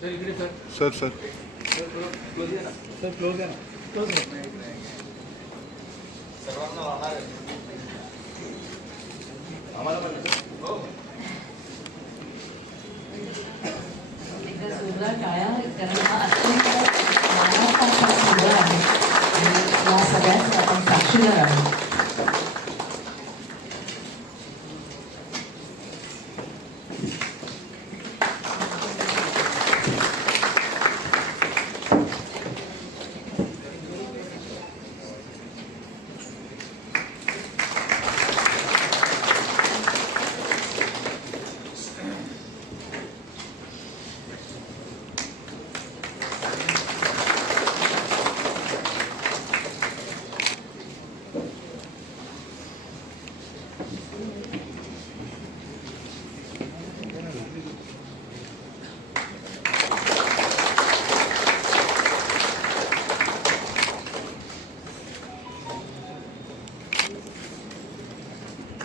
Sir sir सर्वांना वाहणार आहे आम्हाला पण हो एकदा जोरदार टाळ्या, कारण हा अत्यंत मानवताचा सोहळा आहे आणि या सगळ्याच आपण साक्षीदार आहोत.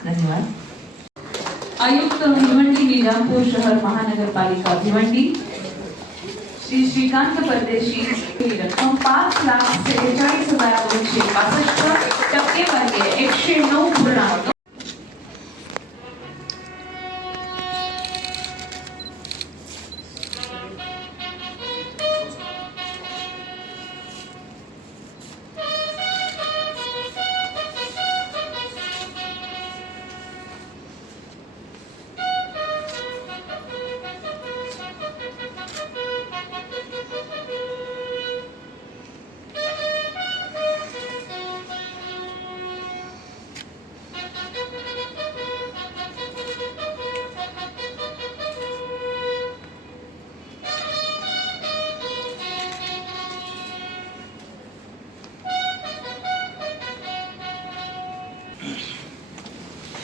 धन्यवाद. आयुक्त भिवंडी निजामपूर शहर महानगरपालिका भिवंडी श्री श्रीकांत परदेशी ही रक्कम 5,43,965 टक्केवारी 109.9.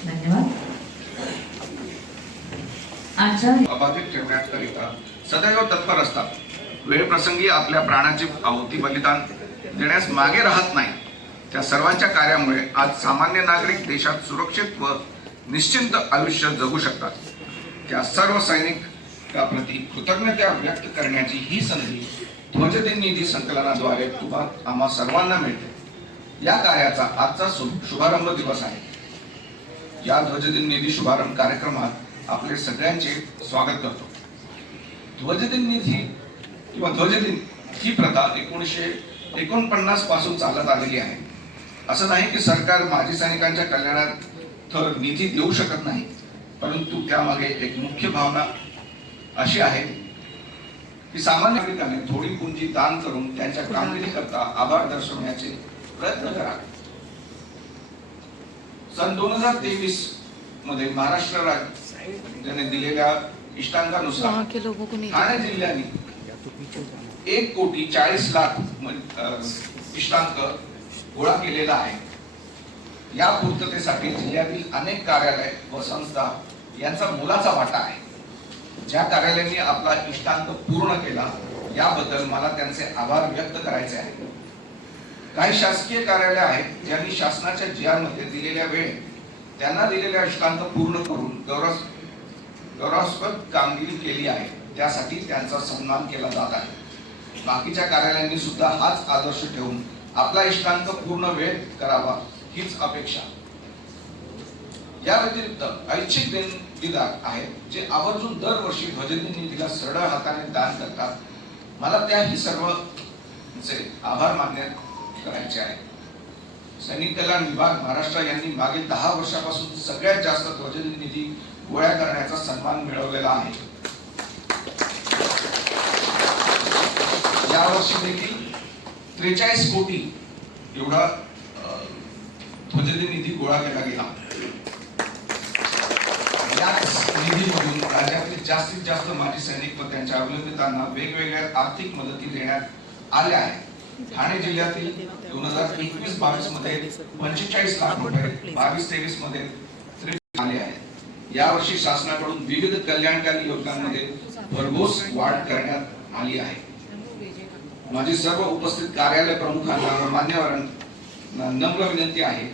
धन्यवाद. अबाधित ठेवण्याकरिता सदैव तत्पर असतात. वेळ प्रसंगी आपल्या प्राणाची आहुती बलिदान देण्यास मागे राहत नाही. त्या सर्वांच्या कार्यामुळे आज सामान्य नागरिक देशात सुरक्षित व निश्चिंत आयुष्य जगू शकतात. त्या सर्व सैनिकांप्रती कृतज्ञता व्यक्त करण्याची ही संधी ध्वजदिन निधी संकलनाद्वारे आम्हा सर्वांना मिळते. या कार्याचा आजचा शुभारंभ दिवस आहे. या ध्वजदिन निधी शुभारंभ कार्यक्रमात आपले सगळ्यांचे स्वागत करतो. ध्वजदिन निधी किंवा ध्वजदिन ही प्रथा 1949 पासून चालत आलेली आहे. असं नाही की सरकार माजी सैनिकांच्या कल्याणार्थ निधी देऊ शकत नाही, परंतु त्यामागे एक मुख्य भावना अशी आहे की सामान्य नागरिकांनी थोडी पुंजी दान करून त्यांच्या कामगिरीकरता आभार दर्शवण्याचे प्रयत्न करावे. सन 2023 मध्ये महाराष्ट्र राज्याने दिलेल्या इष्टांकानुसार ठाणे जिल्ह्याने 1,40,40,00,000 इष्टांक गोळा केलेला आहे. या पूर्ततेसाठी जिल्ह्यातील अनेक कार्यालय व संस्था यांचा मोलाचा वाटा आहे. ज्या कार्यालयांनी आपला इष्टांक पूर्ण केला याबद्दल मला त्यांचे आभार व्यक्त करायचे आहे. काही शासकीय कार्यालय आहेत ज्यांनी शासनाच्या GR मध्ये दिलेल्या वेळेत त्यांना दिलेल्या इष्टांक पूर्ण करून गौरवास्पद कामगिरी केली आहे. त्यासाठी त्यांचा सन्मान केला जात आहे. बाकीच्या कार्यालयांनी सुद्धा हाच आदर्श ठेवून आपला इष्टांक पूर्ण वेळ करावा हीच अपेक्षा. या व्यतिरिक्त ऐच्छिक देणगीदार आहेत जे आवर्जून दरवर्षी ध्वजदिन निधीला सरळ हाताने दान करतात. मला त्या ही सर्वचे आभार मान्य करायचे आहे. सैनिक कल्याण विभाग महाराष्ट्र यांनी मागील 10 वर्षापासून सगळ्यात जास्त ध्वजदिन निधी गोळा करण्याचा सन्मान मिळवलेला आहे. यावर्षी देखील 43 कोटी एवढा ध्वजदिन निधी गोळा केला गेला. याच निधीमधून राज्यातील जास्तीत जास्त माजी सैनिक व त्यांच्या अवलंबितांना वेगवेगळ्या आर्थिक मदती देण्यात आल्या आहेत. ठाणे जिल्ह्यातील 2021-22 मध्ये 45 लाख रुपये, 22-23 मध्ये आले आहेत. यावर्षी शासनाकडून विविध कल्याणकारी योजनांमध्ये भरघोस वाढ करण्यात आली आहे. माझी सर्व उपस्थित कार्यालय प्रमुखांना व मान्यवरांना नम्र विनंती आहे